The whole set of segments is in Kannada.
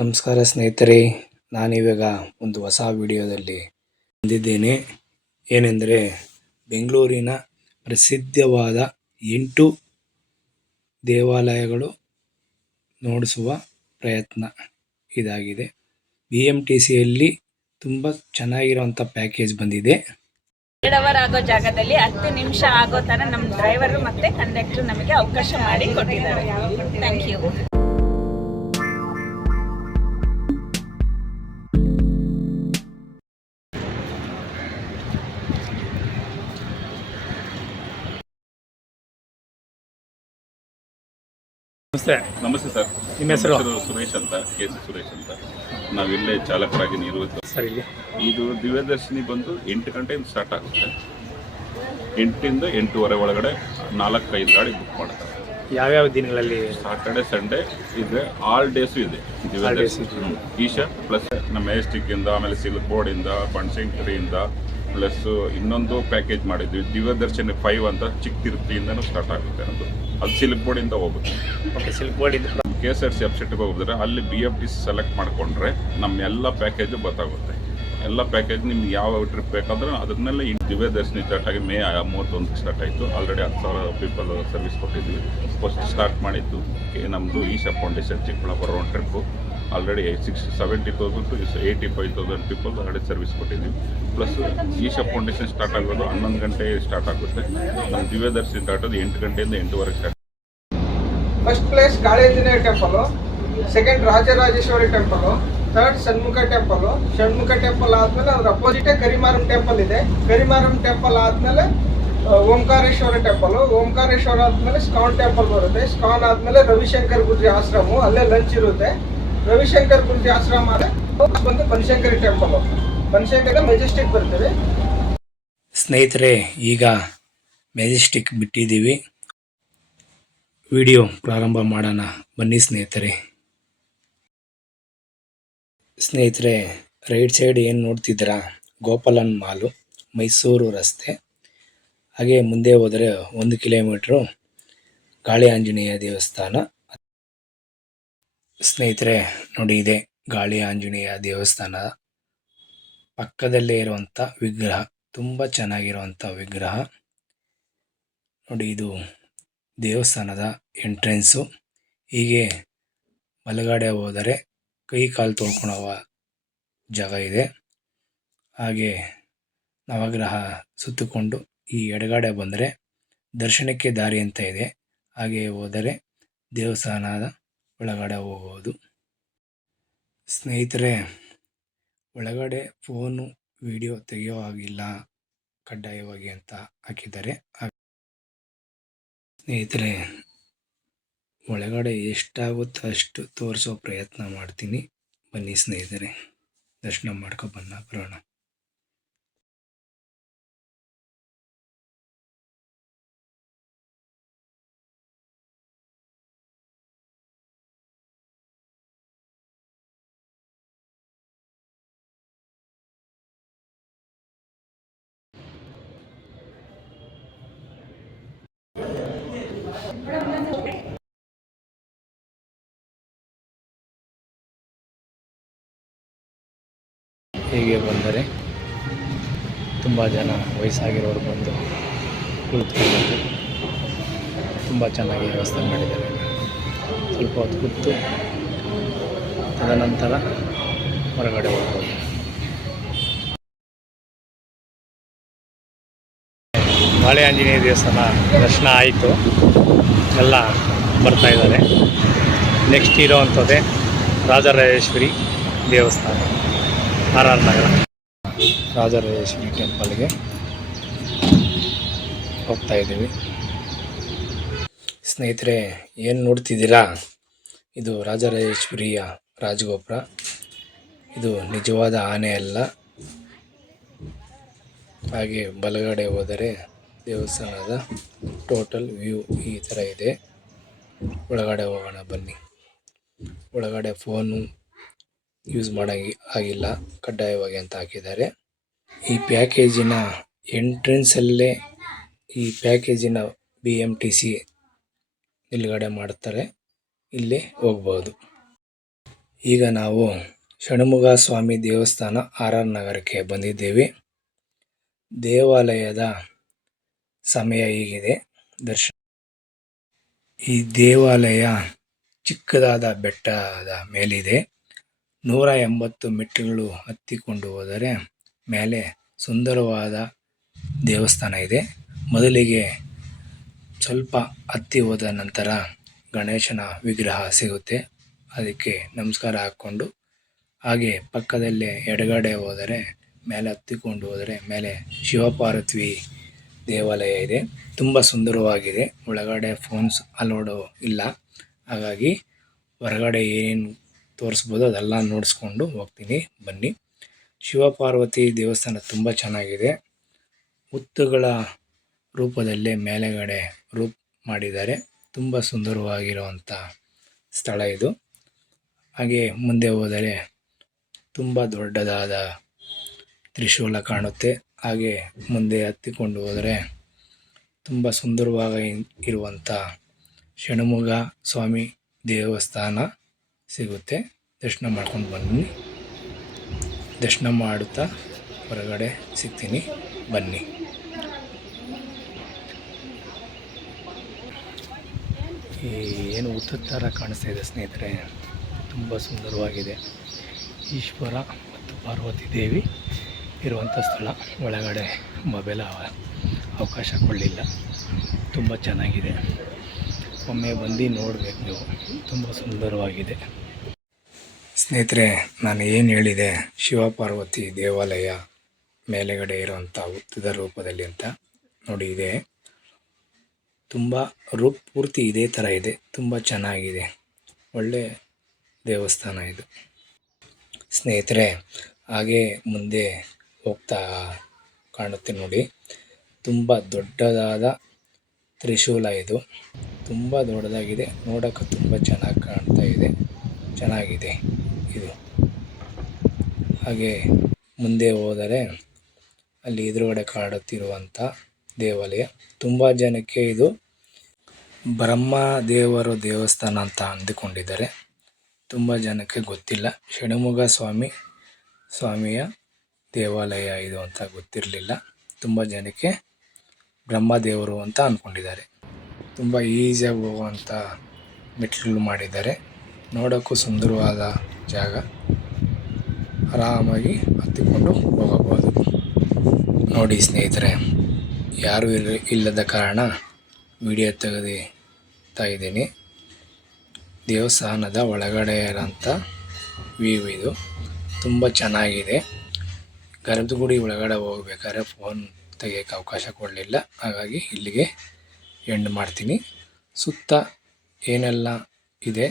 ನಮಸ್ಕಾರ ಸ್ನೇಹಿತರೆ, ನಾನಿವಾಗ ಒಂದು ಹೊಸ ವಿಡಿಯೋದಲ್ಲಿ ಬಂದಿದ್ದೇನೆ. ಏನೆಂದರೆ ಬೆಂಗಳೂರಿನ ಪ್ರಸಿದ್ಧವಾದ 8 ದೇವಾಲಯಗಳು ನೋಡಿಸುವ ಪ್ರಯತ್ನ ಇದಾಗಿದೆ. BMTCಯಲ್ಲಿ ತುಂಬ ಚೆನ್ನಾಗಿರುವಂಥ ಪ್ಯಾಕೇಜ್ ಬಂದಿದೆ. 2 ಅವರ್ ಆಗೋ ಜಾಗದಲ್ಲಿ 10 ನಿಮಿಷ ಆಗೋ ಥರ ನಮ್ಮ ಡ್ರೈವರು ಮತ್ತು ಕಂಡಕ್ಟರ್ ನಮಗೆ ಅವಕಾಶ ಮಾಡಿ ಕೊಟ್ಟಿದ್ದಾರೆ. Thank you. ನಮಸ್ತೆ ಸರ್. ನಿಮ್ಮ ಹೆಸರು? ಸುರೇಶ್ ಅಂತ, KC ಸುರೇಶ್ ಅಂತ. ನಾವಿಲ್ಲೇ ಚಾಲಕರಾಗಿ ನಿರ್ವಹಿಸ್ತೀವಿ ಸರ್. ಇದು ದಿವ್ಯದರ್ಶಿನಿ ಬಂದು 8 ಗಂಟೆಯಿಂದ ಸ್ಟಾರ್ಟ್ ಆಗುತ್ತೆ. 8ರಿಂದ 8:15 ಒಳಗಡೆ 4-5 ಗಾಡಿ ಬುಕ್ ಮಾಡ್ತಾರೆ. ಯಾವ್ಯಾವ ದಿನಗಳಲ್ಲಿ? ಸಾಟರ್ಡೆ ಸಂಡೇ ಇದೆ, ಆಲ್ ಡೇಸು ಇದೆ ದಿವ್ಯದರ್ಶಿನಿ. ಈಶಾ ಪ್ಲಸ್ ನಮ್ಮ ಮೆಜೆಸ್ಟಿಕ್ಕಿಂದ, ಆಮೇಲೆ ಸಿಲ್ಕ್ ಬೋರ್ಡಿಂದ, ಬನಶಂಕರಿಯಿಂದ, ಪ್ಲಸ್ ಇನ್ನೊಂದು ಪ್ಯಾಕೇಜ್ ಮಾಡಿದ್ವಿ ದಿವ್ಯದರ್ಶಿನಿ 5 ಅಂತ ಚಿಕ್ಕ ತಿರುಪತಿಯಿಂದನೂ ಸ್ಟಾರ್ಟ್ ಆಗುತ್ತೆ. ಅದು ಸಿಲ್ಕ್ ಬೋರ್ಡಿಂದ ಹೋಗುತ್ತೆ. ಓಕೆ, ಸಿಲ್ಕ್ ಬೋರ್ಡಿಂದ KSRTC ವೆಬ್ಸೈಟ್ಗೆ ಹೋಗಿದ್ರೆ ಅಲ್ಲಿ BMTC ಸೆಲೆಕ್ಟ್ ಮಾಡಿಕೊಂಡ್ರೆ ನಮ್ಮ ಎಲ್ಲ ಪ್ಯಾಕೇಜು ಗೊತ್ತಾಗುತ್ತೆ. ಎಲ್ಲ ಪ್ಯಾಕೇಜ್ ನಿಮ್ಗೆ ಯಾವ ಟ್ರಿಪ್ ಬೇಕಾದ್ರೆ ಅದನ್ನೆಲ್ಲ ದಿವ್ಯದರ್ಶಿನಿ ಸ್ಟಾರ್ಟ್ ಆಗಿ ಮೇ 31ಕ್ಕೆ ಸ್ಟಾರ್ಟ್ ಆಯಿತು. ಆಲ್ರೆಡಿ 10,000 ಪೀಪಲ್ ಸರ್ವಿಸ್ ಕೊಟ್ಟಿದ್ವಿ. ಫಸ್ಟ್ ಸ್ಟಾರ್ಟ್ ಮಾಡಿದ್ದು ನಮ್ಮದು Isha foundation Chikkaballapur round trip. Already 70,000 to 85,000 people already service ಕೊಟ್ಟಿದ್ವಿ. ಪ್ಲಸ್ ಈಶಾ ಫೌಂಡೇಶನ್ ಸ್ಟಾರ್ಟ್ ಆಗೋದು 11 ಗಂಟೆ ಸ್ಟಾರ್ಟ್ ಆಗುತ್ತೆ. ನಮ್ಮ ದಿವ್ಯದರ್ಶಿನಿ ಸ್ಟಾರ್ಟ್ ಆಗೋದು 8 ಗಂಟೆಯಿಂದ 8:15 start. First place Gali Anjaneya temple, second Rajarajeshwari temple, third Shanmukha temple. Shanmukha temple ಆದಮೇಲೆ ಅದ್ರ ಅಪೋಸಿಟೇ ಕರಿಮಾರಂ ಟೆಂಪಲ್ ಇದೆ. ಕರಿಮಾರಂ ಟೆಂಪಲ್ ಆದಮೇಲೆ ಓಂಕಾರೇಶ್ವರ ಟೆಂಪಲು. ಓಂಕಾರೇಶ್ವರ ಆದಮೇಲೆ ಸ್ಕಾನ್ ಟೆಂಪಲ್ ಬರುತ್ತೆ. ಸ್ಕಾನ್ ಆದಮೇಲೆ ರವಿಶಂಕರ್ ಗುರುಜಿ ಆಶ್ರಮ, ಅಲ್ಲೇ ಲಂಚ್ ಇರುತ್ತೆ. ರವಿಶಂಕರ್ ಗುರುಜಿ ಆಶ್ರಮ ಆದರೆ ಬಂದು ಬನಶಂಕರಿ ಟೆಂಪಲು. ಬನಶಂಕರಿ ಮೆಜೆಸ್ಟಿಕ್ ಬರ್ತೀವಿ. ಸ್ನೇಹಿತರೆ, ಈಗ ಮೆಜೆಸ್ಟಿಕ್ ಬಿಟ್ಟಿದ್ದೀವಿ. ವಿಡಿಯೋ ಪ್ರಾರಂಭ ಮಾಡೋಣ ಬನ್ನಿ ಸ್ನೇಹಿತರೆ. ರೈಟ್ ಸೈಡ್ ಏನು ನೋಡ್ತಿದ್ದೀರಾ, ಗೋಪಾಲನ್ ಮಾಲು, ಮೈಸೂರು ರಸ್ತೆ. ಹಾಗೆ ಮುಂದೆ ಹೋದರೆ 1 ಕಿಲೋಮೀಟ್ರು ಗಾಳಿ ಆಂಜನೇಯ ದೇವಸ್ಥಾನ. ಸ್ನೇಹಿತರೆ ನೋಡಿ, ಇದೆ ಗಾಳಿ ಆಂಜನೇಯ ದೇವಸ್ಥಾನ. ಪಕ್ಕದಲ್ಲೇ ಇರುವಂಥ ವಿಗ್ರಹ, ತುಂಬ ಚೆನ್ನಾಗಿರುವಂಥ ವಿಗ್ರಹ ನೋಡಿ. ಇದು ದೇವಸ್ಥಾನದ ಎಂಟ್ರೆನ್ಸು. ಹೀಗೆ ಬಲಗಡೆ ಹೋದರೆ ಕೈ ಕಾಲು ತೊಳ್ಕೊಳ್ಳುವ ಜಾಗ ಇದೆ. ಹಾಗೆ ನವಗ್ರಹ ಸುತ್ತಕೊಂಡು ಈ ಎಡಗಡೆ ಬಂದರೆ ದರ್ಶನಕ್ಕೆ ದಾರಿ ಅಂತ ಇದೆ. ಹಾಗೆ ಹೋದರೆ ದೇವಸ್ಥಾನದ ಒಳಗಡೆ ಹೋಗ್ಬೋದು. ಸ್ನೇಹಿತರೆ, ಒಳಗಡೆ ಫೋನು ವಿಡಿಯೋ ತೆಗೆಯೋ ಹಾಗಿಲ್ಲ ಕಡ್ಡಾಯವಾಗಿ ಅಂತ ಹಾಕಿದ್ದಾರೆ. ಸ್ನೇಹಿತರೆ, ಒಳಗಡೆ ಎಷ್ಟಾಗುತ್ತೋ ಅಷ್ಟು ತೋರಿಸೋ ಪ್ರಯತ್ನ ಮಾಡ್ತೀನಿ. ಬನ್ನಿ ಸ್ನೇಹಿತರೆ, ದರ್ಶನ ಬರೋಣ. ಹೀಗೆ ಬಂದರೆ ತುಂಬ ಜನ ವಯಸ್ಸಾಗಿರೋರು ಬಂದು ಕುಳಿತುಕೊಂಡು ತುಂಬ ಚೆನ್ನಾಗಿ ವ್ಯವಸ್ಥೆ ಮಾಡಿದ್ದಾರೆ. ಸ್ವಲ್ಪ ಹೊತ್ತು ಕೂತು ತದನಂತರ ಹೊರಗಡೆ ಹೋಗ್ಬೋದು. ಗಾಳಿ ಆಂಜನೇಯ ದೇವಸ್ಥಾನ ದರ್ಶನ ಆಯಿತು. ಎಲ್ಲ ಬರ್ತಾ ಇದ್ದಾರೆ. ನೆಕ್ಸ್ಟ್ ಇರೋವಂಥದ್ದೇ ರಾಜರಾಜೇಶ್ವರಿ ದೇವಸ್ಥಾನ, RR ನಗರ. ರಾಜರಾಜೇಶ್ವರಿ ಟೆಂಪಲ್ಗೆ ಹೋಗ್ತಾ ಇದ್ದೀವಿ. ಸ್ನೇಹಿತರೆ, ಏನು ನೋಡ್ತಿದ್ದೀರಾ, ಇದು ರಾಜರಾಜೇಶ್ವರಿಯ ರಾಜಗೋಪುರ. ಇದು ನಿಜವಾದ ಆನೆ ಅಲ್ಲ. ಹಾಗೆ ಬಲಗಡೆ ಹೋದರೆ ದೇವಸ್ಥಾನದ ಟೋಟಲ್ ವ್ಯೂ ಈ ಥರ ಇದೆ. ಒಳಗಡೆ ಹೋಗೋಣ ಬನ್ನಿ. ಒಳಗಡೆ ಫೋನು ಯೂಸ್ ಆಗಿಲ್ಲ ಕಡ್ಡಾಯವಾಗಿ ಅಂತ ಹಾಕಿದ್ದಾರೆ. ಈ ಪ್ಯಾಕೇಜಿನ ಎಂಟ್ರೆನ್ಸಲ್ಲೇ ಈ ಪ್ಯಾಕೇಜಿನ BMTC ನಿಲುಗಡೆ ಮಾಡ್ತಾರೆ. ಇಲ್ಲೇ ಹೋಗ್ಬೋದು. ಈಗ ನಾವು ಷಣ್ಮುಗ ಸ್ವಾಮಿ ದೇವಸ್ಥಾನ ಆರ್ ನಗರಕ್ಕೆ ಬಂದಿದ್ದೇವೆ. ದೇವಾಲಯದ ಸಮಯ ಹೀಗಿದೆ. ಈ ದೇವಾಲಯ ಚಿಕ್ಕದಾದ ಬೆಟ್ಟದ ಮೇಲಿದೆ. 180 ಮೆಟ್ಟಿಲುಗಳು ಹತ್ತಿಕೊಂಡು ಹೋದರೆ ಮೇಲೆ ಸುಂದರವಾದ ದೇವಸ್ಥಾನ ಇದೆ. ಮೊದಲಿಗೆ ಸ್ವಲ್ಪ ಹತ್ತಿ ಹೋದ ನಂತರ ಗಣೇಶನ ವಿಗ್ರಹ ಸಿಗುತ್ತೆ. ಅದಕ್ಕೆ ನಮಸ್ಕಾರ ಹಾಕ್ಕೊಂಡು ಹಾಗೆ ಪಕ್ಕದಲ್ಲೇ ಎಡಗಡೆ ಹೋದರೆ ಮೇಲೆ ಹತ್ತಿಕೊಂಡು ಹೋದರೆ ಮೇಲೆ ಶಿವಪಾರ್ವತಿ ದೇವಾಲಯ ಇದೆ. ತುಂಬ ಸುಂದರವಾಗಿದೆ. ಒಳಗಡೆ ಫೋನ್ಸ್ ಅಲೋಡು ಇಲ್ಲ, ಹಾಗಾಗಿ ಹೊರಗಡೆ ಏನು ತೋರಿಸ್ಬೋದು ಅದೆಲ್ಲ ನೋಡಿಸ್ಕೊಂಡು ಹೋಗ್ತೀನಿ, ಬನ್ನಿ. ಶಿವಪಾರ್ವತಿ ದೇವಸ್ಥಾನ ತುಂಬ ಚೆನ್ನಾಗಿದೆ. ಮುತ್ತುಗಳ ರೂಪದಲ್ಲೇ ಮೇಲೆಗಡೆ ಮಾಡಿದ್ದಾರೆ. ತುಂಬ ಸುಂದರವಾಗಿರುವಂಥ ಸ್ಥಳ ಇದು. ಹಾಗೆ ಮುಂದೆ ಹೋದರೆ ತುಂಬ ದೊಡ್ಡದಾದ ತ್ರಿಶೂಲ ಕಾಣುತ್ತೆ. ಹಾಗೆ ಮುಂದೆ ಹತ್ತಿಕೊಂಡು ಹೋದರೆ ತುಂಬ ಸುಂದರವಾಗಿ ಇರುವಂಥ ಷಣ್ಮುಗ ಸ್ವಾಮಿ ದೇವಸ್ಥಾನ ಸಿಗುತ್ತೆ. ದರ್ಶನ ಮಾಡ್ಕೊಂಡು ಬನ್ನಿ. ದರ್ಶನ ಮಾಡುತ್ತಾ ಹೊರಗಡೆ ಸಿಗ್ತೀನಿ, ಬನ್ನಿ. ಏನು ಉತ್ತರ ಥರ ಕಾಣಿಸ್ತಾ ಇದೆ ಸ್ನೇಹಿತರೆ, ತುಂಬ ಸುಂದರವಾಗಿದೆ. ಈಶ್ವರ ಮತ್ತು ಪಾರ್ವತಿ ದೇವಿ ಇರುವಂಥ ಸ್ಥಳ. ಒಳಗಡೆ ಮೊಬೈಲ್ ಅವಕಾಶ ಕೊಡಲಿಲ್ಲ. ತುಂಬ ಚೆನ್ನಾಗಿದೆ, ಒಮ್ಮೆ ಬಂದು ನೋಡಬೇಕು ನೀವು, ತುಂಬ ಸುಂದರವಾಗಿದೆ. ಸ್ನೇಹಿತರೆ, ನಾನು ಏನು ಹೇಳಿದೆ, ಶಿವಪಾರ್ವತಿ ದೇವಾಲಯ ಮೇಲೆಗಡೆ ಇರುವಂಥ ಉತ್ತದ ರೂಪದಲ್ಲಿ ಅಂತ ನೋಡಿ ಇದೆ. ತುಂಬ ಪೂರ್ತಿ ಇದೇ ಥರ ಇದೆ. ತುಂಬ ಚೆನ್ನಾಗಿದೆ, ಒಳ್ಳೆ ದೇವಸ್ಥಾನ ಇದು ಸ್ನೇಹಿತರೆ. ಹಾಗೆ ಮುಂದೆ ಹೋಗ್ತಾ ಕಾಣುತ್ತೆ ನೋಡಿ, ತುಂಬ ದೊಡ್ಡದಾದ ತ್ರಿಶೂಲ ಇದು. ತುಂಬ ದೊಡ್ಡದಾಗಿದೆ, ನೋಡೋಕ್ಕೆ ತುಂಬ ಚೆನ್ನಾಗಿ ಕಾಣ್ತಾ ಇದೆ, ಚೆನ್ನಾಗಿದೆ ಇದು. ಹಾಗೆ ಮುಂದೆ ಹೋದರೆ ಅಲ್ಲಿ ಎದುರುಗಡೆ ಕಾಡುತ್ತಿರುವಂಥ ದೇವಾಲಯ. ತುಂಬ ಜನಕ್ಕೆ ಇದು ಬ್ರಹ್ಮದೇವರ ದೇವಸ್ಥಾನ ಅಂತ ಅಂದುಕೊಂಡಿದ್ದಾರೆ. ತುಂಬ ಜನಕ್ಕೆ ಗೊತ್ತಿಲ್ಲ, ಷಣ್ಮುಗ ಸ್ವಾಮಿಯ ದೇವಾಲಯ ಇದು ಅಂತ ಗೊತ್ತಿರಲಿಲ್ಲ. ತುಂಬ ಜನಕ್ಕೆ ಬ್ರಹ್ಮದೇವರು ಅಂತ ಅಂದ್ಕೊಂಡಿದ್ದಾರೆ. ತುಂಬ ಈಸಿಯಾಗಿ ಹೋಗುವಂಥ ಮೆಟ್ಟಿಲು ಮಾಡಿದ್ದಾರೆ. ನೋಡೋಕ್ಕೂ ಸುಂದರವಾದ ಜಾಗ, ಆರಾಮಾಗಿ ಹತ್ತಿಕೊಂಡು ಹೋಗಬಹುದು. ನೋಡಿ ಸ್ನೇಹಿತರೆ, ಯಾರೂ ಇಲ್ಲದ ಕಾರಣ ವಿಡಿಯೋ ತೆಗೆದುತ್ತಾ ಇದ್ದೀನಿ. ದೇವಸ್ಥಾನದ ಒಳಗಡೆ ಇರೋಂಥ ವ್ಯೂ ಇದು, ತುಂಬ ಚೆನ್ನಾಗಿದೆ. ಗರ್ಭಗುಡಿ ಒಳಗಡೆ ಹೋಗ್ಬೇಕಾದ್ರೆ ಫೋನ್ ತೆಗಿಯೋಕ್ಕೆ ಅವಕಾಶ ಕೊಡಲಿಲ್ಲ, ಹಾಗಾಗಿ ಇಲ್ಲಿಗೆ ಎಂಡ್ ಮಾಡ್ತೀನಿ. ಸುತ್ತ ಏನೆಲ್ಲ ಇದೆ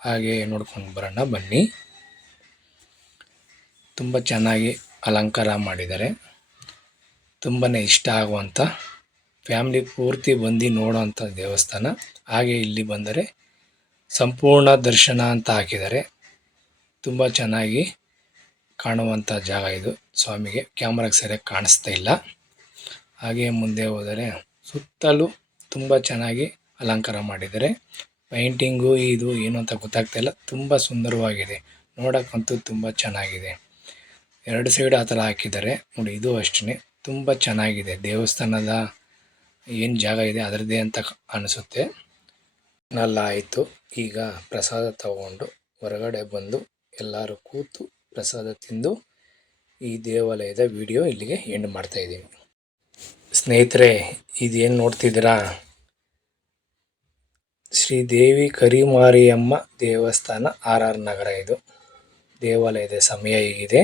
ಹಾಗೆ ನೋಡ್ಕೊಂಡು ಬರೋಣ, ಬನ್ನಿ. ತುಂಬ ಚೆನ್ನಾಗಿ ಅಲಂಕಾರ ಮಾಡಿದ್ದಾರೆ. ತುಂಬಾ ಇಷ್ಟ ಆಗುವಂಥ, ಫ್ಯಾಮ್ಲಿ ಪೂರ್ತಿ ಬಂದು ನೋಡೋವಂಥ ದೇವಸ್ಥಾನ. ಹಾಗೆ ಇಲ್ಲಿ ಬಂದರೆ ಸಂಪೂರ್ಣ ದರ್ಶನ ಅಂತ ಹಾಕಿದ್ದಾರೆ. ತುಂಬ ಚೆನ್ನಾಗಿ ಕಾಣುವಂಥ ಜಾಗ ಇದು. ಸ್ವಾಮಿಗೆ ಕ್ಯಾಮ್ರಾಗೆ ಸರಿಯಾಗಿ ಕಾಣಿಸ್ತಾ ಇಲ್ಲ. ಹಾಗೆ ಮುಂದೆ ಹೋದರೆ ಸುತ್ತಲೂ ತುಂಬ ಚೆನ್ನಾಗಿ ಅಲಂಕಾರ ಮಾಡಿದ್ದಾರೆ. ಪೈಂಟಿಂಗು ಇದು ಏನು ಅಂತ ಗೊತ್ತಾಗ್ತಾ ಇಲ್ಲ, ತುಂಬ ಸುಂದರವಾಗಿದೆ. ನೋಡೋಕ್ಕಂತೂ ತುಂಬ ಚೆನ್ನಾಗಿದೆ. 2 ಸೈಡ್ ಆ ಥರ ಹಾಕಿದ್ದಾರೆ ನೋಡಿ. ಇದು ಅಷ್ಟೇ ತುಂಬ ಚೆನ್ನಾಗಿದೆ. ದೇವಸ್ಥಾನದ ಏನು ಜಾಗ ಇದೆ ಅದರದ್ದೇ ಅಂತ ಅನಿಸುತ್ತೆ. ನಲ್ಲ ಆಯಿತು. ಈಗ ಪ್ರಸಾದ ತಗೊಂಡು ಹೊರಗಡೆ ಬಂದು ಎಲ್ಲರೂ ಕೂತು ಪ್ರಸಾದ ತಿಂದು ಈ ದೇವಾಲಯದ ವಿಡಿಯೋ ಇಲ್ಲಿಗೆ ಎಂಡ್ ಮಾಡ್ತಾಯಿದ್ದೀವಿ. ಸ್ನೇಹಿತರೆ, ಇದೇನು ನೋಡ್ತಿದ್ದೀರಾ, ಶ್ರೀದೇವಿ ಕರಿಮಾರಿಯಮ್ಮ ದೇವಸ್ಥಾನ ಆರ್ ನಗರ. ಇದು ದೇವಾಲಯದ ಸಮಯ ಹೀಗಿದೆ.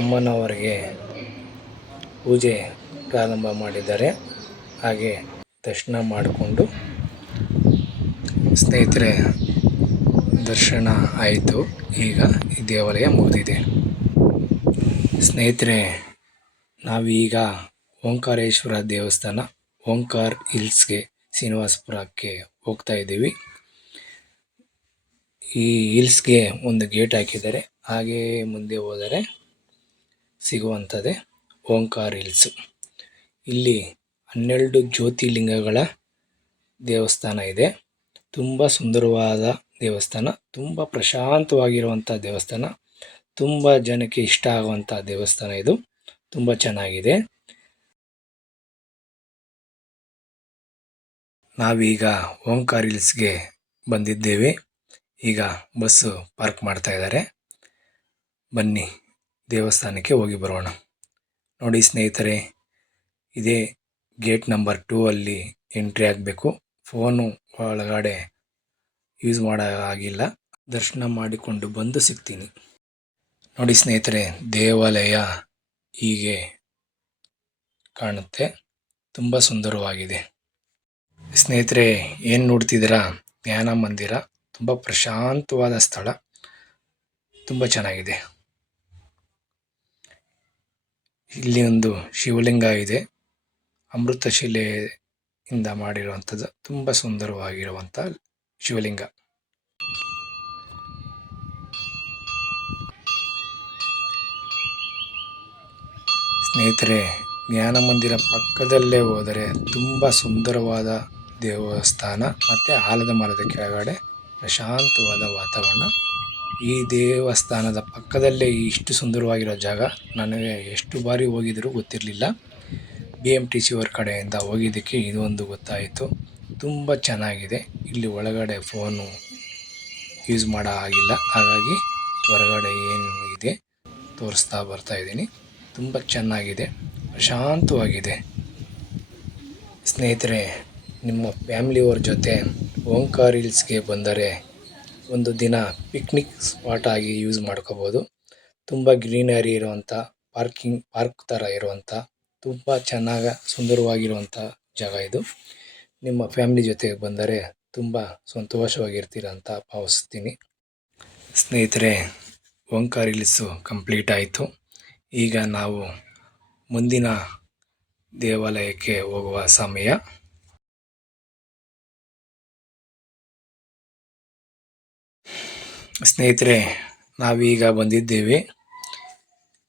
ಅಮ್ಮನವರಿಗೆ ಪೂಜೆ ಪ್ರಾರಂಭ ಮಾಡಿದ್ದಾರೆ. ಹಾಗೆ ದರ್ಶನ ಮಾಡಿಕೊಂಡು ಸ್ನೇಹಿತರೆ ದರ್ಶನ ಆಯಿತು. ಈಗ ಈ ದೇವಾಲಯ ಮುಗಿದಿದೆ. ಸ್ನೇಹಿತರೆ, ನಾವೀಗ ಓಂಕಾರೇಶ್ವರ ದೇವಸ್ಥಾನ ಓಂಕಾರ್ ಹಿಲ್ಸ್ಗೆ ಶ್ರೀನಿವಾಸಪುರಕ್ಕೆ ಹೋಗ್ತಾ ಇದ್ದೀವಿ. ಈ ಹಿಲ್ಸ್ಗೆ ಒಂದು ಗೇಟ್ ಹಾಕಿದ್ದಾರೆ. ಹಾಗೆ ಮುಂದೆ ಹೋದರೆ ಸಿಗುವಂಥದ್ದೇ ಓಂಕಾರ್ ಹಿಲ್ಸ್. ಇಲ್ಲಿ 12 ಜ್ಯೋತಿರ್ಲಿಂಗಗಳ ದೇವಸ್ಥಾನ ಇದೆ. ತುಂಬ ಸುಂದರವಾದ ದೇವಸ್ಥಾನ. ತುಂಬ ಪ್ರಶಾಂತವಾಗಿರುವಂಥ ದೇವಸ್ಥಾನ. ತುಂಬ ಜನಕ್ಕೆ ಇಷ್ಟ ಆಗುವಂಥ ದೇವಸ್ಥಾನ ಇದು. ತುಂಬ ಚೆನ್ನಾಗಿದೆ. ನಾವೀಗ ಓಂಕಾರ ಹಿಲ್ಸ್ಗೆ ಬಂದಿದ್ದೇವೆ. ಈಗ ಬಸ್ಸು ಪಾರ್ಕ್ ಮಾಡ್ತಾ ಇದ್ದಾರೆ. ಬನ್ನಿ ದೇವಸ್ಥಾನಕ್ಕೆ ಹೋಗಿ ಬರೋಣ. ನೋಡಿ ಸ್ನೇಹಿತರೆ, ಇದೇ ಗೇಟ್ ನಂಬರ್ 2 ಅಲ್ಲಿ ಎಂಟ್ರಿ ಆಗಬೇಕು. ಫೋನು ಒಳಗಡೆ ಯೂಸ್ ಮಾಡೋ ಆಗಿಲ್ಲ. ದರ್ಶನ ಮಾಡಿಕೊಂಡು ಬಂದು ಸಿಗ್ತೀನಿ. ನೋಡಿ ಸ್ನೇಹಿತರೆ, ದೇವಾಲಯ ಹೀಗೆ ಕಾಣುತ್ತೆ. ತುಂಬ ಸುಂದರವಾಗಿದೆ. ಸ್ನೇಹಿತರೆ, ಏನು ನೋಡ್ತಿದ್ದೀರಾ? ಜ್ಞಾನ ಮಂದಿರ. ತುಂಬ ಪ್ರಶಾಂತವಾದ ಸ್ಥಳ. ತುಂಬ ಚೆನ್ನಾಗಿದೆ. ಇಲ್ಲಿ ಒಂದು ಶಿವಲಿಂಗ ಇದೆ. ಅಮೃತ ಶಿಲೆಯಿಂದ ಮಾಡಿರುವಂಥದ್ದು. ತುಂಬ ಸುಂದರವಾಗಿರುವಂಥ ಶಿವಲಿಂಗ. ಸ್ನೇಹಿತರೆ, ಜ್ಞಾನ ಮಂದಿರ ಪಕ್ಕದಲ್ಲೇ ಹೋದರೆ ತುಂಬ ಸುಂದರವಾದ ದೇವಸ್ಥಾನ ಮತ್ತು ಆಲದ ಮರದ ಕೆಳಗಡೆ ಪ್ರಶಾಂತವಾದ ವಾತಾವರಣ. ಈ ದೇವಸ್ಥಾನದ ಪಕ್ಕದಲ್ಲೇ ಇಷ್ಟು ಸುಂದರವಾಗಿರೋ ಜಾಗ ನನಗೆ ಎಷ್ಟು ಬಾರಿ ಹೋಗಿದರೂ ಗೊತ್ತಿರಲಿಲ್ಲ. BMTC ಅವ್ರ ಕಡೆಯಿಂದ ಹೋಗಿದ್ದಕ್ಕೆ ಇದು ಒಂದು ಗೊತ್ತಾಯಿತು. ತುಂಬ ಚೆನ್ನಾಗಿದೆ. ಇಲ್ಲಿ ಒಳಗಡೆ ಫೋನು ಯೂಸ್ ಮಾಡೋ ಆಗಿಲ್ಲ. ಹಾಗಾಗಿ ಹೊರಗಡೆ ಏನು ಇದೆ ತೋರಿಸ್ತಾ ಬರ್ತಾಯಿದ್ದೀನಿ. ತುಂಬ ಚೆನ್ನಾಗಿದೆ, ಪ್ರಶಾಂತವಾಗಿದೆ. ಸ್ನೇಹಿತರೆ, ನಿಮ್ಮ ಫ್ಯಾಮ್ಲಿಯವ್ರ ಜೊತೆ ಓಂಕಾರ ಹಿಲ್ಸ್ಗೆ ಬಂದರೆ ಒಂದು ದಿನ ಪಿಕ್ನಿಕ್ ಸ್ಪಾಟ್ ಆಗಿ ಯೂಸ್ ಮಾಡ್ಕೋಬೋದು. ತುಂಬ ಗ್ರೀನರಿ ಇರುವಂಥ ಪಾರ್ಕ್ ಥರ ಇರುವಂಥ ತುಂಬ ಸುಂದರವಾಗಿರುವಂಥ ಜಾಗ ಇದು. ನಿಮ್ಮ ಫ್ಯಾಮ್ಲಿ ಜೊತೆ ಬಂದರೆ ತುಂಬ ಸಂತೋಷವಾಗಿರ್ತೀರ ಅಂತ ಭಾವಿಸ್ತೀನಿ. ಸ್ನೇಹಿತರೆ, ಓಂಕಾರ ಹಿಲ್ಸು ಕಂಪ್ಲೀಟ್ ಆಯಿತು. ಈಗ ನಾವು ಮುಂದಿನ ದೇವಾಲಯಕ್ಕೆ ಹೋಗುವ ಸಮಯ. ಸ್ನೇಹಿತರೆ, ನಾವೀಗ ಬಂದಿದ್ದೇವೆ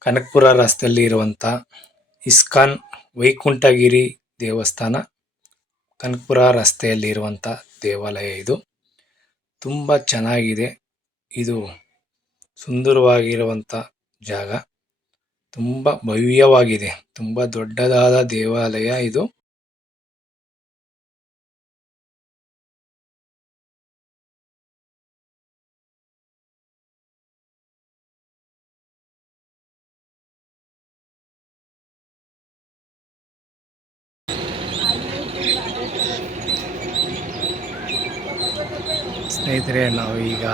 ಕನಕಪುರ ರಸ್ತೆಯಲ್ಲಿ ಇರುವಂಥ ಇಸ್ಕಾನ್ ವೈಕುಂಠಗಿರಿ ದೇವಸ್ಥಾನ. ಕನಕಪುರ ರಸ್ತೆಯಲ್ಲಿರುವಂಥ ದೇವಾಲಯ ಇದು. ತುಂಬ ಚೆನ್ನಾಗಿದೆ. ಇದು ಸುಂದರವಾಗಿರುವಂಥ ಜಾಗ. ತುಂಬ ಭವ್ಯವಾಗಿದೆ. ತುಂಬ ದೊಡ್ಡದಾದ ದೇವಾಲಯ ಇದು. ಸ್ನೇಹಿತರೆ, ನಾವು ಈಗ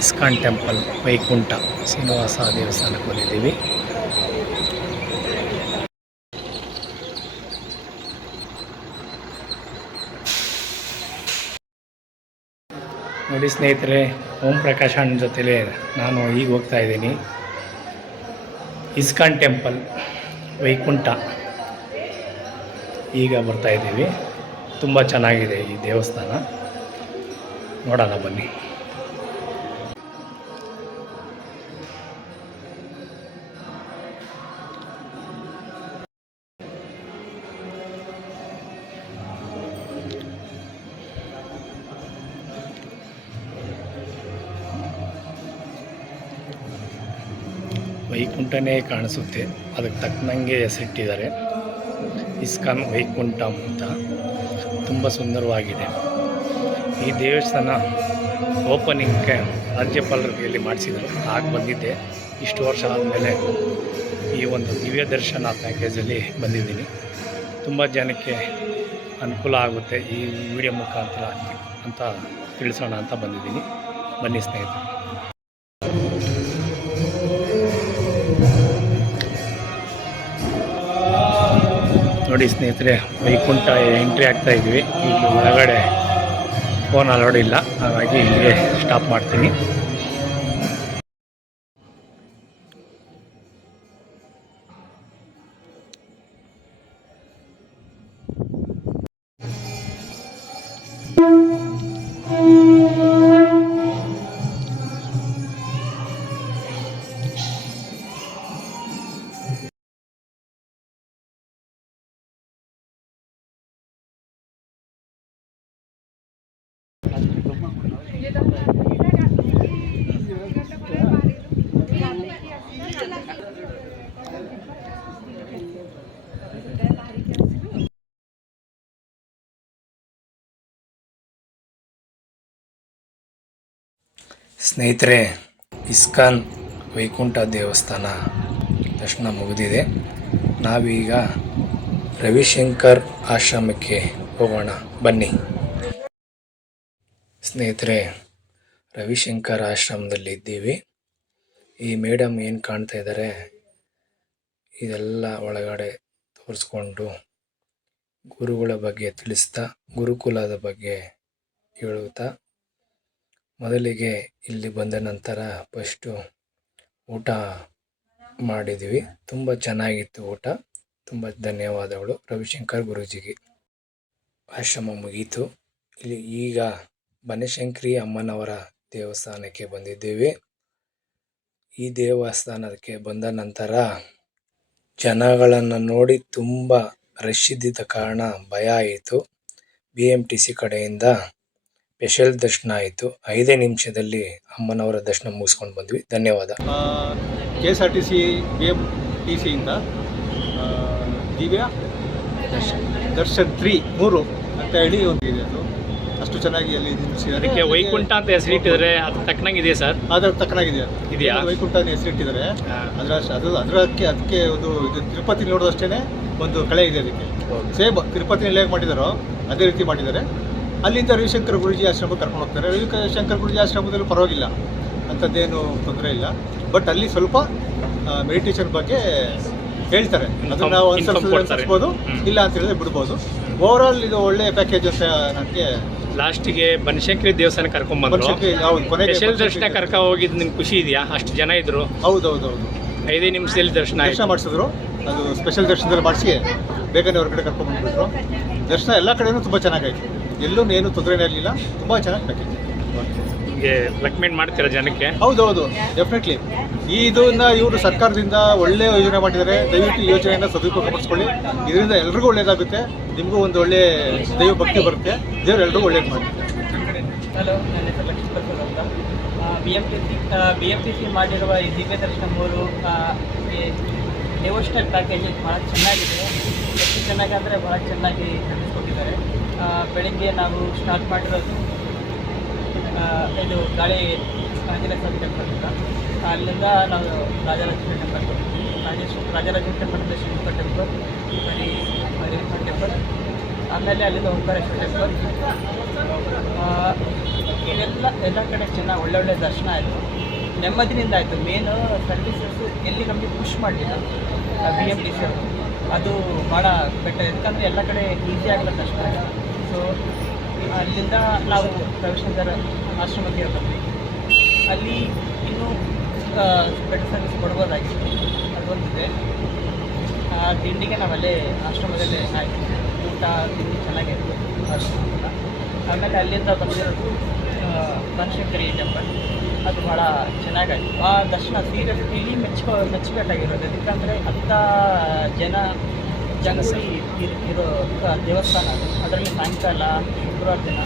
ಇಸ್ಕಾನ್ ಟೆಂಪಲ್ ವೈಕುಂಠ ಶ್ರೀನಿವಾಸ ದೇವಸ್ಥಾನಕ್ಕೆ ಬಂದಿದ್ದೀವಿ. ನೋಡಿ ಸ್ನೇಹಿತರೆ, ಓಂ ಪ್ರಕಾಶ್ ಅಣ್ಣ ಜೊತೆಲೇ ನಾನು ಈಗ ಹೋಗ್ತಾ ಇದ್ದೀನಿ. ಇಸ್ಕಾನ್ ಟೆಂಪಲ್ ವೈಕುಂಠ ಈಗ ಬರ್ತಾ ಇದ್ದೀವಿ. ತುಂಬ ಚೆನ್ನಾಗಿದೆ ಈ ದೇವಸ್ಥಾನ. ನೋಡೋಣ ಬನ್ನಿ. ವೈಕುಂಠನೇ ಕಾಣಿಸುತ್ತೆ. ಅದಕ್ಕೆ ತಕ್ಕನಂಗೆ ಹೆಸರಿಟ್ಟಿದ್ದಾರೆ, ಇಸ್ಕಾನ್ ವೈಕುಂಠ ಅಂತ. ತುಂಬ ಸುಂದರವಾಗಿದೆ. ಈ ದೇವಸ್ಥಾನ ಓಪನಿಂಗ್ಗೆ ರಾಜ್ಯಪಾಲರ ಕೈಯಲ್ಲಿ ಮಾಡಿಸಿದರು. ಆಗ ಬಂದಿದ್ದೆ. ಇಷ್ಟು ವರ್ಷ ಆದಮೇಲೆ ಈ ಒಂದು ದಿವ್ಯ ದರ್ಶನ ಪ್ಯಾಕೇಜಲ್ಲಿ ಬಂದಿದ್ದೀನಿ. ತುಂಬ ಜನಕ್ಕೆ ಅನುಕೂಲ ಆಗುತ್ತೆ ಈ ವಿಡಿಯೋ ಮುಖಾಂತರ ಅಂತ ತಿಳಿಸೋಣ ಅಂತ ಬಂದಿದ್ದೀನಿ. ಬನ್ನಿ ಸ್ನೇಹಿತರೆ. ನೋಡಿ ಸ್ನೇಹಿತರೆ, ವೈಕುಂಠ ಎಂಟ್ರಿ ಆಗ್ತಾ ಇದ್ವಿ. ಇಲ್ಲಿ ಒಳಗಡೆ ಫೋನ್ ಅಲೌಡ್ ಇಲ್ಲ, ಹಾಗಾಗಿ ಇಲ್ಲಿಗೆ ಸ್ಟಾಪ್ ಮಾಡ್ತೀನಿ. ಸ್ನೇಹಿತರೆ, ಇಸ್ಕಾನ್ ವೈಕುಂಠ ದೇವಸ್ಥಾನ ದರ್ಶನ ಮುಗಿದಿದೆ. ನಾವೀಗ ರವಿಶಂಕರ್ ಆಶ್ರಮಕ್ಕೆ ಹೋಗೋಣ ಬನ್ನಿ. ಸ್ನೇಹಿತರೆ, ರವಿಶಂಕರ್ ಆಶ್ರಮದಲ್ಲಿ ಇದ್ದೀವಿ. ಈ ಮೇಡಮ್ ಏನು ಕಾಣ್ತಾ ಇದ್ದಾರೆ ಇದೆಲ್ಲ ಒಳಗಡೆ ತೋರಿಸ್ಕೊಂಡು ಗುರುಗಳ ಬಗ್ಗೆ ತಿಳಿಸ್ತಾ, ಗುರುಕುಲದ ಬಗ್ಗೆ ಹೇಳುತ್ತಾ, ಮೊದಲಿಗೆ ಇಲ್ಲಿ ಬಂದ ನಂತರ ಫಸ್ಟು ಊಟ ಮಾಡಿದ್ವಿ. ತುಂಬ ಚೆನ್ನಾಗಿತ್ತು ಊಟ. ತುಂಬ ಧನ್ಯವಾದಗಳು ರವಿಶಂಕರ್ ಗುರೂಜಿಗೆ. ಆಶ್ರಮ ಮುಗೀತು. ಇಲ್ಲಿ ಈಗ ಬನಶಂಕರಿ ಅಮ್ಮನವರ ದೇವಸ್ಥಾನಕ್ಕೆ ಬಂದಿದ್ದೇವೆ. ಈ ದೇವಸ್ಥಾನಕ್ಕೆ ಬಂದ ನಂತರ ಜನಗಳನ್ನು ನೋಡಿ ತುಂಬ ರಶ್ ಇದ್ದಿದ್ದ ಕಾರಣ ಭಯ ಆಯಿತು. BMTC ಕಡೆಯಿಂದ ಸ್ಪೆಷಲ್ ದರ್ಶನ ಆಯಿತು. 5 ನಿಮಿಷದಲ್ಲಿ ಅಮ್ಮನವರ ದರ್ಶನ ಮುಗಿಸ್ಕೊಂಡು ಬಂದ್ವಿ. ಧನ್ಯವಾದ. KSRTC BMTCಯಿಂದ ದಿವ್ಯ ದರ್ಶನ್ 3 ಅಂತ ಹೇಳಿ ಒಂದು ಇದೆ. ಅದು ಅಷ್ಟು ಚೆನ್ನಾಗಿ ಅಲ್ಲಿ ಅದಕ್ಕೆ ವೈಕುಂಠ ಅಂತ ಹೆಸರಿಟ್ಟಿದ್ದಾರೆ. ಅದು ತಕ್ಕನಾಗಿದೆ ಸರ್? ಅದರ ತಕ್ಕನಾಗಿದೆ. ಇದೆಯಾ? ವೈಕುಂಠ ಅಂತ ಹೆಸರಿಟ್ಟಿದ್ದಾರೆ. ಅದಕ್ಕೆ ಒಂದು ಇದು ತಿರುಪತಿ ನೋಡೋದಷ್ಟೇ ಒಂದು ಕಳೆ ಇದೆ ಅದಕ್ಕೆ. ಸೇಮ್ ತಿರುಪತಿನಲ್ಲಿ ಹೇಗೆ ಮಾಡಿದಾರೋ ಅದೇ ರೀತಿ ಮಾಡಿದ್ದಾರೆ. ಅಲ್ಲಿಂದ ರವಿಶಂಕರ್ ಗುರೂಜಿ ಆಶ್ರಮಕ್ಕೆ ಕರ್ಕೊಂಡು ಹೋಗ್ತಾರೆ. ರವಿಶಂಕರ್ ಗುರೂಜಿ ಆಶ್ರಮದಲ್ಲೂ ಪರವಾಗಿಲ್ಲ, ಅಂಥದ್ದೇನು ತೊಂದರೆ ಇಲ್ಲ. ಬಟ್ ಅಲ್ಲಿ ಸ್ವಲ್ಪ ಮೆಡಿಟೇಷನ್ ಬಗ್ಗೆ ಹೇಳ್ತಾರೆ. ಅದನ್ನು ನಾವು ಅನುಸರಿಸ್ಬೋದು, ಇಲ್ಲ ಅಂತ ಹೇಳಿದ್ರೆ ಬಿಡ್ಬೋದು. ಓವರಾಲ್ ಇದು ಒಳ್ಳೆ ಪ್ಯಾಕೇಜ್ ಅಂತ ನನಗೆ. ಲಾಸ್ಟಿಗೆ ಬನಶಂಕರಿ ದೇವಸ್ಥಾನ ಕರ್ಕೊಂಡ್ಬಂದ್ರು. ಸ್ಪೆಷಲ್ ದರ್ಶನ ಕರ್ಕೊಂಡು ಹೋಗಿದ್ದು ನಿಮ್ಗೆ ಖುಷಿ ಇದೆಯಾ? ಅಷ್ಟು ಜನ ಇದ್ರು. ಹೌದೌದು. 5 ನಿಮಿಷದಲ್ಲಿ ದರ್ಶನ ಮಾಡಿಸಿದ್ರು. ಅದು ಸ್ಪೆಷಲ್ ದರ್ಶನದಲ್ಲಿ ಮಾಡಿಸಿ ಬೇಗನೆ ಹೊರಗಡೆ ಕರ್ಕೊಂಡು ಬಂದ್ಬಿಟ್ರು. ದರ್ಶನ ಎಲ್ಲ ಕಡೆಯೂ ತುಂಬ ಚೆನ್ನಾಗಾಯಿತು. ಎಲ್ಲೂ ಏನು ತೊಂದರೆನೇ ಇರಲಿಲ್ಲ. ತುಂಬ ಚೆನ್ನಾಗಿ ಪ್ಯಾಕೇಜ್. ನಿಮಗೆ ರೆಕಮೆಂಡ್ ಮಾಡ್ತೀರಾ ಜನಕ್ಕೆ? ಹೌದೌದು, ಡೆಫಿನೆಟ್ಲಿ. ಇದನ್ನು ಇವರು ಸರ್ಕಾರದಿಂದ ಒಳ್ಳೆ ಯೋಜನೆ ಮಾಡಿದ್ದಾರೆ. ದಯವಿಟ್ಟು ಈ ಯೋಜನೆಯನ್ನು ಸದುಪಯೋಗಪಡಿಸ್ಕೊಳ್ಳಿ. ಇದರಿಂದ ಎಲ್ರಿಗೂ ಒಳ್ಳೆಯದಾಗುತ್ತೆ. ನಿಮಗೂ ಒಂದು ಒಳ್ಳೆ ದೈವ ಭಕ್ತಿ ಬರುತ್ತೆ. ದೇವರು ಎಲ್ರಿಗೂ ಒಳ್ಳೇದು ಮಾಡಿ. ಹಲೋ, ನನ್ನ ಹೆಸರು ಲಕ್ಷ್ಮೀಪತಿ ಅಂತ. BMTC ಮಾಡಿರುವ ಈ ದಿವ್ಯ ದರ್ಶನ 3 ಡಿವೋಷನಲ್ ಪ್ಯಾಕೇಜ್ ಭಾಳ ಚೆನ್ನಾಗಿದೆ. ಎಷ್ಟು ಚೆನ್ನಾಗಿ ಅಂದರೆ ಭಾಳ ಚೆನ್ನಾಗಿ ನಡೆಸ್ಕೊಟ್ಟಿದ್ದಾರೆ. ಬೆಳಿಗ್ಗೆ ನಾವು ಸ್ಟಾರ್ಟ್ ಮಾಡಿರೋದು ಇದು ಗಾಳಿ ಆಂಜನೇಯ ಸ್ವಾಮಿ ಟೆಂಪಲಿಂದ. ಅಲ್ಲಿಂದ ನಾವು ರಾಜರಾಜೇಶ್ವರಿ ಟೆಂಪಲ್ ಹೋಗ್ತೀವಿ. ರಾಜರಾಜೇಶ್ವರಿ ಟೆಂಪಲ್, ಶ್ರೀಮುಖ ಟೆಂಪಲ್, ಮರಿಯಮ್ಮನ ಟೆಂಪಲ್, ಆಮೇಲೆ ಅಲ್ಲಿಂದ ಓಂಕಾರೇಶ್ವರ ಟೆಂಪಲ್. ಎಲ್ಲ ಕಡೆ ಚೆನ್ನಾಗಿ ಒಳ್ಳೊಳ್ಳೆ ದರ್ಶನ ಆಯಿತು. ನೆಮ್ಮದಿನಿಂದ ಆಯಿತು. ಮೇನು ಸರ್ವಿಸಸ್ ಎಲ್ಲಿ ನಮಗೆ ಪುಷ್ ಮಾಡಲಿಲ್ಲ BMTC ಅವರು. ಅದು ಭಾಳ ಬೆಟರ್. ಯಾಕಂದರೆ ಎಲ್ಲ ಕಡೆ ಈಸಿಯಾಗಿಲ್ಲ ದರ್ಶನ. ಸೊ ಅಲ್ಲಿಂದ ನಾವು ರವಿಶಂಕರ್ ಆಶ್ರಮಕ್ಕೆ ಬಂದ್ವಿ. ಅಲ್ಲಿ ಇನ್ನೂ ಬೆಟರ್ ಸರ್ವಿಸ್ ಕೊಡ್ಬೋದಾಗಿತ್ತು. ಅದೊಂದಿದೆ. ತಿಂಡಿಗೆ ನಾವಲ್ಲೇ ಆಶ್ರಮದಲ್ಲೇ ಆಯಿತು. ಊಟ ತಿಂಡಿ ಚೆನ್ನಾಗಿತ್ತು ಆಶ್ರಮದಿಂದ. ಆಮೇಲೆ ಅಲ್ಲಿಂದ ಬಂದಿರೋದು ಬನಶಂಕರಿ ಟೆಂಪಲ್. ಅದು ಭಾಳ ಚೆನ್ನಾಗಾಯಿತು. ಆ ದರ್ಶನ ಸೀರಿಯಸ್ಲಿ ಮೆಚ್ಚಬೇಕಾಗಿರೋದು. ಯಾಕಂದರೆ ಅಂಥ ಜನಸರಿ ಇರೋ ದೇವಸ್ಥಾನ ಅದು. ಅದರಲ್ಲಿ ಸಾಯಂಕಾಲ ಶುಕ್ರವಾರ ದಿನ.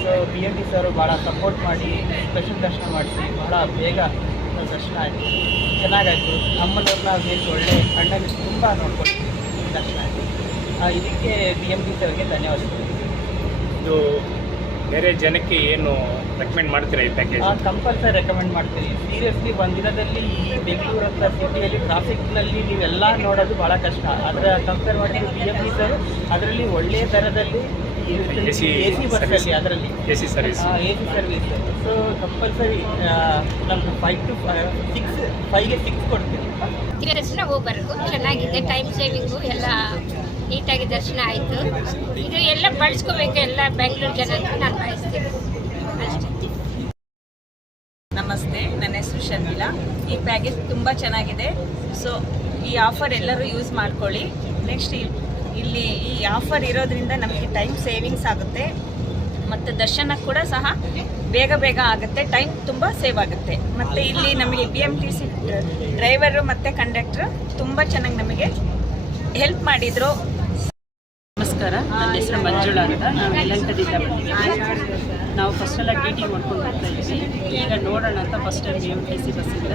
ಸೊ BMTC ಅವರು ಭಾಳ ಸಪೋರ್ಟ್ ಮಾಡಿ ಸ್ಪೆಷಲ್ ದರ್ಶನ ಮಾಡಿಸಿ ಭಾಳ ಬೇಗ ದರ್ಶನ ಆಯಿತು. ಚೆನ್ನಾಗಾಯಿತು. ಅಮ್ಮನವ್ರನ್ನ ಬೇಸ್ ಒಳ್ಳೆ ಕಣ್ಣಲ್ಲಿ ತುಂಬ ನೋಡ್ಕೊಂಡು ದರ್ಶನ ಆಯಿತು. ಇದಕ್ಕೆ BMTC ಅವರಿಗೆ ಧನ್ಯವಾದಗಳು. ಇದು ಬೇರೆ ಜನಕ್ಕೆ ಏನು ರೆಕಮೆಂಡ್ ಮಾಡ್ತೀರಾ ಈ ಪ್ಯಾಕೇಜ್? ಕಂಪಲ್ಸರಿ ರೆಕಮೆಂಡ್ ಮಾಡ್ತೀವಿ. ಸೀರಿಯಸ್ಲಿ ಒಂದಿನದಲ್ಲಿ ಈ ಬೆಂಗಳೂರು ಅಂತ ಸಿಟಿಯಲ್ಲಿ ಟ್ರಾಫಿಕ್ನಲ್ಲಿ ನೀವೆಲ್ಲ ನೋಡೋದು ಭಾಳ ಕಷ್ಟ. ಅದರ ಕಂಪೇರ್ ಮಾಡಿದ್ರೆ BMTC ಅವರು ಅದರಲ್ಲಿ ಒಳ್ಳೆಯ ದರದಲ್ಲಿ AC ಬಸ್ಸಲ್ಲಿ ಅದರಲ್ಲಿ AC ಸರ್ವಿಸ್. ಸೊ ಕಂಪಲ್ಸರಿ ನಮ್ಗೆ 5 to 5ಗೆ 6 ಕೊಡ್ತೀವಿ. ದರ್ಶನ ಹೋಗ್ಬಾರ್ದು. ಚೆನ್ನಾಗಿದೆ. ಟೈಮ್ ಸೇವಿಂಗು ಎಲ್ಲ ನೀಟಾಗಿ ದರ್ಶನ ಆಯಿತು. ಇದು ಎಲ್ಲ ಬಳಸ್ಕೋಬೇಕು ಎಲ್ಲ ಬೆಂಗಳೂರು ಜನ ಅಂತ ನಾನು ಬಯಸ್ತೀನಿ ಅಷ್ಟೇ. ನಮಸ್ತೆ, ನನ್ನ ಹೆಸರು ಶರ್ಮಿಳಾ. ಈ ಪ್ಯಾಕೇಜ್ ತುಂಬ ಚೆನ್ನಾಗಿದೆ. ಸೊ ಈ ಆಫರ್ ಎಲ್ಲರೂ ಯೂಸ್ ಮಾಡ್ಕೊಳ್ಳಿ. ನೆಕ್ಸ್ಟ್ ಇಲ್ಲಿ ಈ ಆಫರ್ ಇರೋದ್ರಿಂದ ನಮಗೆ ಟೈಮ್ ಸೇವಿಂಗ್ಸ್ ಆಗುತ್ತೆ ಮತ್ತು ದರ್ಶನ ಕೂಡ ಸಹ ಬೇಗ ಆಗುತ್ತೆ. ಟೈಮ್ ತುಂಬ ಸೇವ್ ಆಗುತ್ತೆ. ಮತ್ತು ಇಲ್ಲಿ ನಮಗೆ BMTC ಡ್ರೈವರು ಮತ್ತು ಕಂಡಕ್ಟ್ರು ತುಂಬ ಚೆನ್ನಾಗಿ ನಮಗೆ ಹೆಲ್ಪ್ ಮಾಡಿದರು. ನಮಸ್ಕಾರ, ನನ್ನ ಹೆಸರು ಮಂಜುಳಾ ಅಂತ. ನಾವು ಯಲಹಂಕದಿಂದ ಬಂದಿದ್ದೀವಿ. ನಾವು ಫಸ್ಟೆಲ್ಲ TT ಮಾಡ್ಕೊಂಡು ಹೋಗ್ತಾ ಇದ್ವಿ. ಈಗ ನೋಡೋಣ ಅಂತ ಫಸ್ಟ್ ಟೈಮ್ BMTC ಬಸ್ಸಿಂದ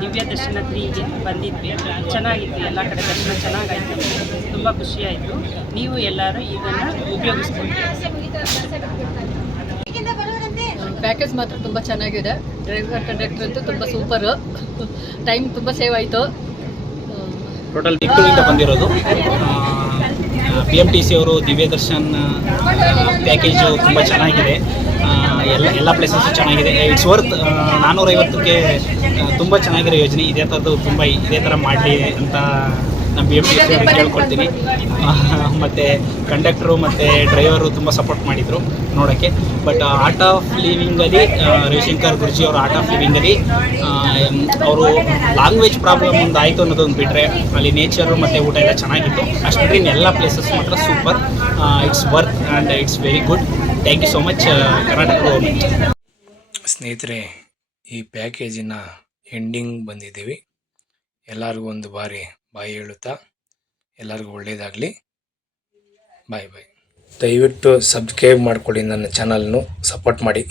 ದಿವ್ಯ ದರ್ಶನ 3ಗೆ ಬಂದಿದ್ವಿ. ಚೆನ್ನಾಗಿತ್ತು. ಎಲ್ಲ ಕಡೆ ದರ್ಶನ ಚೆನ್ನಾಗಾಯಿತು. ತುಂಬ ಖುಷಿಯಾಯಿತು. ನೀವು ಎಲ್ಲರೂ ಇದನ್ನು ಉಪಯೋಗಿಸ್ಕೊಂಡು ಪ್ಯಾಕೇಜ್ ಮಾತ್ರ ತುಂಬ ಚೆನ್ನಾಗಿದೆ. ಡ್ರೈವರ್ ಕಂಡಕ್ಟರ್ ಅಂತೂ ತುಂಬ ಸೂಪರು. ಟೈಮ್ ತುಂಬ ಸೇವ್ ಆಯಿತು. ಟೋಟಲ್ ಬೆಂಗಳೂರಿಂದ ಬಂದಿರೋದು. BMTC ಅವರು ದಿವ್ಯ ದರ್ಶನ್ ಪ್ಯಾಕೇಜು ತುಂಬ ಚೆನ್ನಾಗಿದೆ. ಎಲ್ಲ ಪ್ಲೇಸಸ್ಸು ಚೆನ್ನಾಗಿದೆ. ಇಟ್ಸ್ ವರ್ತ್ 450ಕ್ಕೆ ತುಂಬ ಚೆನ್ನಾಗಿರೋ ಯೋಜನೆ. ಇದೇ ಥರ ಮಾಡಲಿ ಅಂತ ನಮ್ಮ BMTC ಅವರಿಗೆ ಕೇಳ್ಕೊಳ್ತೀನಿ. ಮತ್ತು ಕಂಡಕ್ಟ್ರು ಮತ್ತು ಡ್ರೈವರು ತುಂಬ ಸಪೋರ್ಟ್ ಮಾಡಿದರು ನೋಡೋಕ್ಕೆ. ಬಟ್ ಆರ್ಟ್ ಆಫ್ ಲಿವಿಂಗಲ್ಲಿ ರವಿಶಂಕರ್ ಗುರುಜಿ ಅವರು ಆರ್ಟ್ ಆಫ್ ಲಿವಿಂಗಲ್ಲಿ ಅವರು ಲ್ಯಾಂಗ್ವೇಜ್ ಪ್ರಾಬ್ಲಮ್ ಒಂದು ಆಯಿತು ಅನ್ನೋದೊಂದು ಬಿಟ್ಟರೆ ಅಲ್ಲಿ ನೇಚರು ಮತ್ತು ಊಟ ಎಲ್ಲ ಚೆನ್ನಾಗಿತ್ತು. ಅಷ್ಟು ಬಿಟ್ಟರೆ ಎಲ್ಲ ಪ್ಲೇಸಸ್ ಮಾತ್ರ super. It's worth and it's very good. Thank you so much Karnataka government. ಸ್ನೇಹಿತರೆ, ಈ ಪ್ಯಾಕೇಜಿನ ಎಂಡಿಂಗ್ ಬಂದಿದ್ದೀವಿ. ಎಲ್ಲರಿಗೂ ಒಂದು ಬಾರಿ ಬಾಯಿ ಹೇಳುತ್ತಾ ಎಲ್ಲರಿಗೂ ಒಳ್ಳೆಯದಾಗಲಿ. ಬಾಯ್ ಬಾಯ್. ದಯವಿಟ್ಟು ಸಬ್ಸ್ಕ್ರೈಬ್ ಮಾಡಿಕೊಳ್ಳಿ, ನನ್ನ ಚಾನಲ್ನು ಸಪೋರ್ಟ್ ಮಾಡಿ.